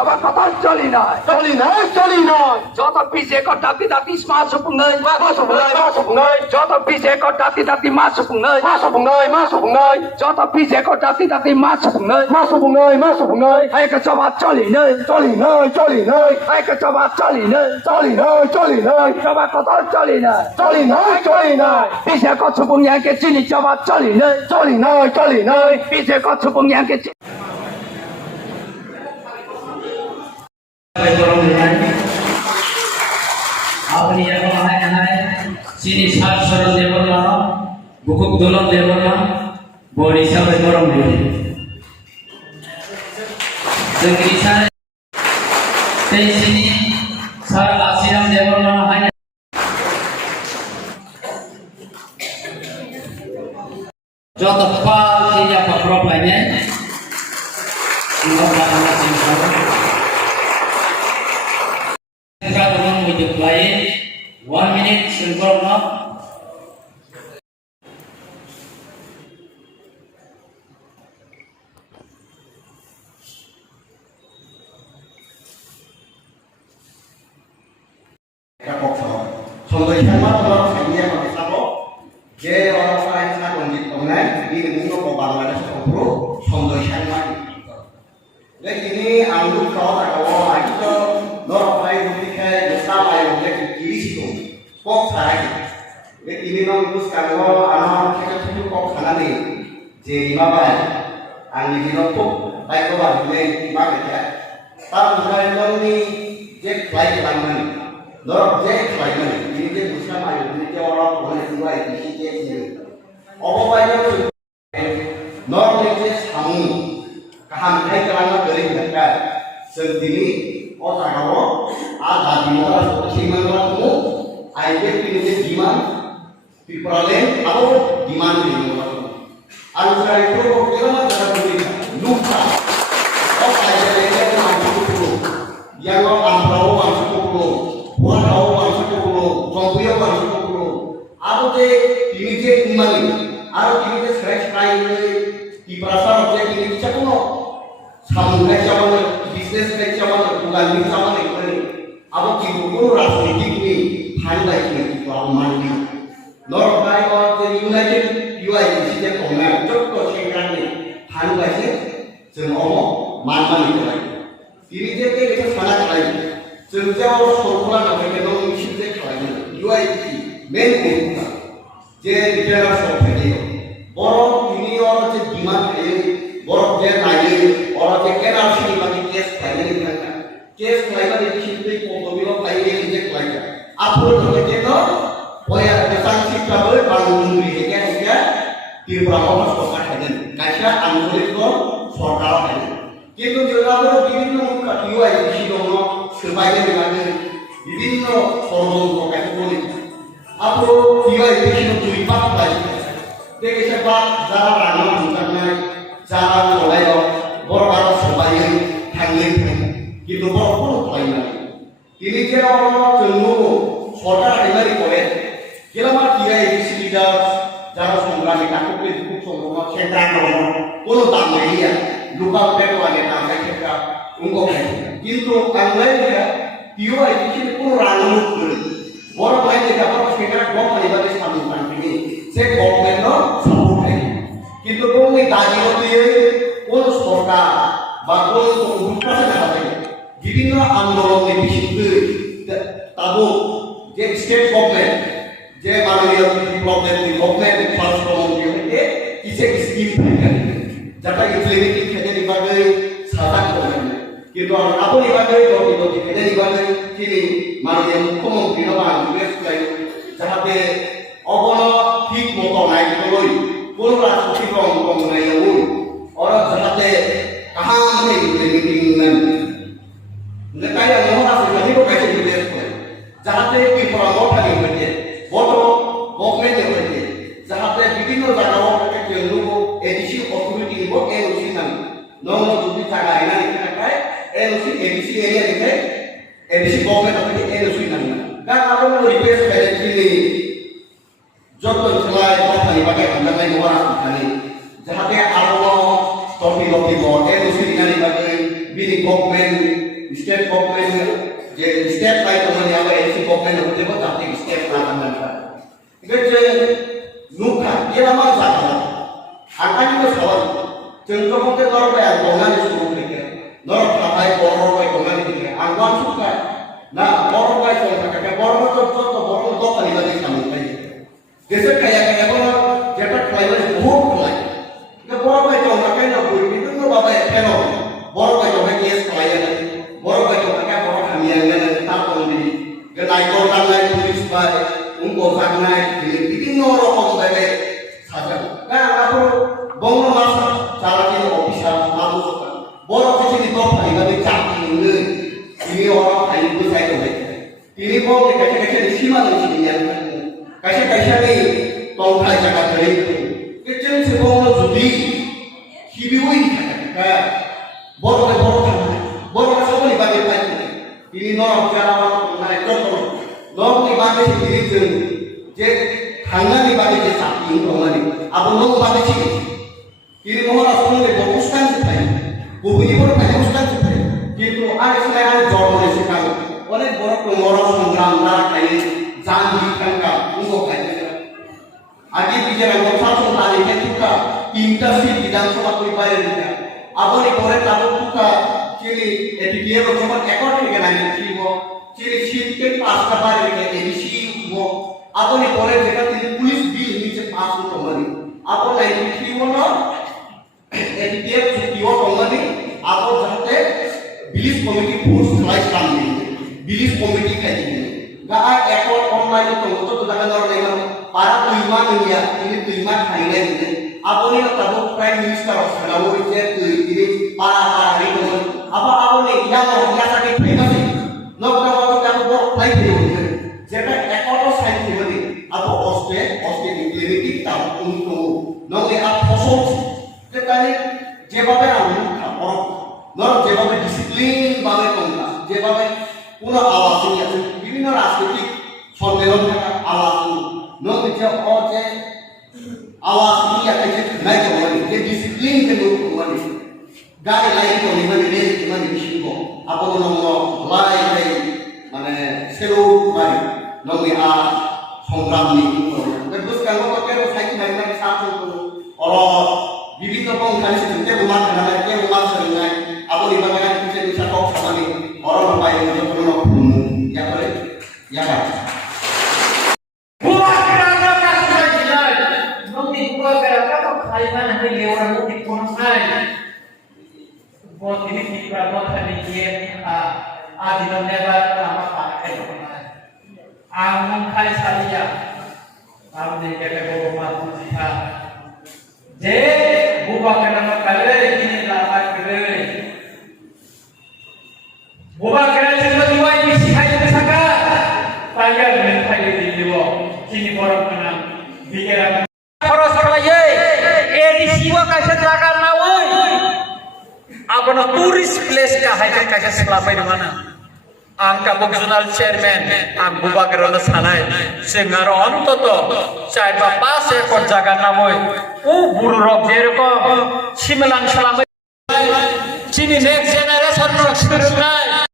Apa kata coli nai? Coli nai. Jota pise kau dati masuk pengai. Masuk pengai. Jota pise kau dati masuk pengai. Masuk pengai. Jota pise kau dati masuk pengai. Masuk pengai. Hai ke coba coli nai. Hai ke coba coli nai. Coba kata coli nai. Pise kau cupung yang ke sini coba coli nai. Pise kau cupung yang ke sini. আপনি এখন এখানে চিনি সাত সরল দেব না বুকুক দোলন দেব না বড়ি হিসাবে গরম দেব জঙ্গি সারে সেই চিনি সারা আসিরাম দেব না হয় না যত পাল চিনি আপা প্রপ লাইনে Play 1 minute silver knob. Sonroi sama orang saya yang sabo, je orang saya yang konjit kongen di mundo ko Bangladesh ko sonroi sama. Jadi ini anggur kau tak kau itu norok lain mungkin sama yang mungkin kiri situ, kok saya. Jadi ini nong terus kalau anak kita tuh kok sana nih, jadi apa? Anggur itu kok baik kau boleh gimana ya? Tapi kalau ini Jack lain mana? Norok Jack lain mana? Ini dia bersama yang ini orang boleh dua itu Jack ini. Apa banyak norok ini samu. Kaham hai kerana dari mereka sendiri orang awak ada di mana sosial media aibet ini diman diperoleh atau diman di mana alusai itu kira cara berbeda lupa oh aibet ini masuk dulu yang orang amrau masuk dulu buat orang masuk dulu jompuya masuk dulu atau ini je imani atau ini je scratch lain di perasaan oleh ini cakap সামনে চামানো business কে চামানো দোকানি চামানো করে আবার কি কোনো রাজনীতিক নেই final নেই তো আমানি north by of the united UIC যে কংগ্রেস যত সেখানে ফাইনাল আছে जों অম মানমানি করে তিনি যে কে সানা খাই जों যাও সরকার নামে কেন মিশিতে খাই ইউআইসি মেন কোনটা যে রিটার্ন সব ফেলে বড় তিনি ওর যে ডিমান্ড বড় যে নাই orang ceknya nasi lagi kes lainnya di mana? Kes lainnya di sini pokoknya lainnya di cek lainnya. Apa itu ceknya? Oh ya, sanksi kabel bangun di ceknya juga di beberapa masyarakat dengan kasih anggur itu soal ini. Kita juga perlu বিভিন্ন কাটিও আছে শিরোনো সেবাইলে মানে বিভিন্ন সরবরাহ করে বলি আপনি কিও এসে দুই পাঁচ পাই দেখে সেবা যারা রান্না করতে যারা চলাই বড় সবাই থাকলে কিন্তু বড় কোনো উপায় নাই তিনি যে জন্য সরকার আইনারি করে গেলামার কিরা এবিসি লিডার যারা সংগ্রামী কাকুকে খুব সংগ্রাম ক্ষেত্রা কোনো দাম নেই লোকাল পেট লাগে না ক্ষেত্রা উঙ্গো কিন্তু আইনারিরা কিও এবিসি কোনো রাজনীতি করে বড় ভাই যেটা সেটা গভর্নমেন্ট এবারে সামনে পানি সে গভর্নমেন্ট সাপোর্ট হয় কিন্তু কোনো দাঁড়িয়ে দিয়ে কোন সরকার বা কোন উৎপাদন হবে বিভিন্ন আন্দোলনের বিশেষে তাবো যে স্টেট গভর্নমেন্ট যে মাননীয় গভর্নমেন্ট স্বরাষ্ট্রমন্ত্রী হতে কিছু স্কিম থাকে যেটা ইসলামিক খেতে বিভাগে সাজা করবেন কিন্তু আপনি বিভাগে গতি খেতে বিভাগে তিনি মাননীয় মুখ্যমন্ত্রী নবা নির্দেশ করে যাতে অবন ঠিক মতো নাই লই কোন রাজনৈতিক অঙ্গন নাই orang jahatnya kaham nih meetingan nggak kayak orang asli kok kayak gitu ya jahatnya di promote kali ini foto government yang ini jahatnya বিভিন্ন জায়গা থেকে কেউ এডিসি অথরিটি নিব এনওসি নাম নরমাল যদি জায়গা এনা এখানে কায় এনওসি এডিসি এরিয়া দেখে এডিসি গভর্নমেন্ট থেকে এনওসি নাম কারণ আমরা রিকোয়েস্ট করে যত সময় কথা নিবাকে আমরা নাই মোরা খালি যাহাতে আরো topi-topi mo, edo sini bagi bini government state government जे स्टेट लाइन खामानि आबो एसि गभर्नमेंट होदेबो जाहाथे स्टेट नागारनांगौ बेजे नुखा ये मा जागोन आखानिबो सावन जोंथ' मथे नरबाया गंगानि सुरु फैखे नरबाय बरबाय गंगानि फैखे आंवान सुखा ना बरबाय संखाके बरबाय तो बरबाय दखानि बादि सामथाय देशे खाया खायाबो जेटा खायबो बहुत खाय के बरबाय संखाके ना बुइनि तो बाबाय फेनो बरबाय संखाके केस खाया ना बरबाय संखाके बर खामियांगन तापंदि के नायको गाननाय पुलिस बाय उनको जागनाय বিভিন্ন রকম ভাবে সাজানো কারণ আমরা বঙ্গ ভাষা চালাকির অফিসার মানুষ বড় কিছু তো ফাইভাবে চাকরি নিলে তিনি ওরা ফাইলবো চাইতে হয় তিনি বলতে কাছে কাছে সীমা নেই কাছে কাছে নেই তংখাই জায়গা ধরে কেচেন সে বঙ্গ যদি হিবিউই থাকে বড় বড় থাকে বড় সবই বাদে পাই তিনি নরক যারা মানে যত নরক নিবাদে তিনি যে थांनानै बागै जे साथि दंनानै आबो नं बागै थि किरि महरा सोंले बकुस्तान थाय गुबुनिफोर फायकुस्तान थाय किन्तु आरेसलाय आरो जर्मनि सिखां अनेक बर कमरा संग्राम ना थाय जानबि खांका उंगो खायनो आदि बिजेरां गथा संतानि केतुका इंटारसि बिदान सभा करि बारे दिया आबोनि परे ताबो तुका किरि एटिके रकम एकट থেকে নাইনে থিব किरि सिटके पासटा बारे के एबिसि मो আপনি পরে যেটা তিনি পুলিশ বিল নিচে পাস করতে আপন লাইন কি হলো এটিএফ চুক্তিও কমানি আপন যাতে বিলিশ কমিটি ফোর্স লাইস কাম দিন বিলিশ কমিটি খাই দিন গা এখন অনলাইন তো জায়গা ধর নাই পারা তুইমা নিয়া তিনি তুইমা খাই নাই দিন আপনি তাবো প্রাইম মিনিস্টার অফ সালাও যে তিনি পারা পারা রে আপা আপনি ইয়া সাথে ফেমাস নকটা তো তাবো ফ্লাইট দিন যেটা একটো সাইড থেকে আপো অস্টে ইমপ্লিমেন্টিং তার উন্নতি নলে আপ ফসল যেটাই যেভাবে আমরা খাবো নর যেভাবে ডিসিপ্লিন ভাবে কোনটা যেভাবে কোন আওয়াজ আছে বিভিন্ন রাজনৈতিক সম্মেলন থাকা আওয়াজ নলে যে অজে আওয়াজ নিয়ে আছে নাই মানে যে ডিসিপ্লিন কে লোক মানে গাড়ি লাইন তো মানে রে মানে বিশুদ্ধ আপন নঙ্গ লাই মানে সেরো মানে নলে আ সংগ্রামনি terus kalau pakai saya banyak satu tu orang bibit apa kali sedikit rumah dengan dia rumah seringai apa di mana bisa kau sama ni orang baik yang perlu ya boleh ya kan buat kerana kasih jilat nanti buat kerana kau kaitan nanti lewat nanti konsen buat ini kita buat hari ini adi nomor nama pakai Angung kali salia, आपने कहते हो मातु सीखा, जे बुबा के नाम कले किने लामा करे, बुबा करे चलो दिवाई भी सिखाई दे सका, तायर में सिखाई दे दिवो, किने बरम के नाम बिगेरा, खरोस करला ये दिसिवा कैसे जाकर ना वो, आपनो टूरिस्ट प्लेस का है कैसे सेलाpai di mana? Angka Buksunal Chairman, ang bubageron sanay, singaro ontoto, cai bapak sekor jaga namoy, buru rok jerko, simelang salamay, sini next generation rok sirunay.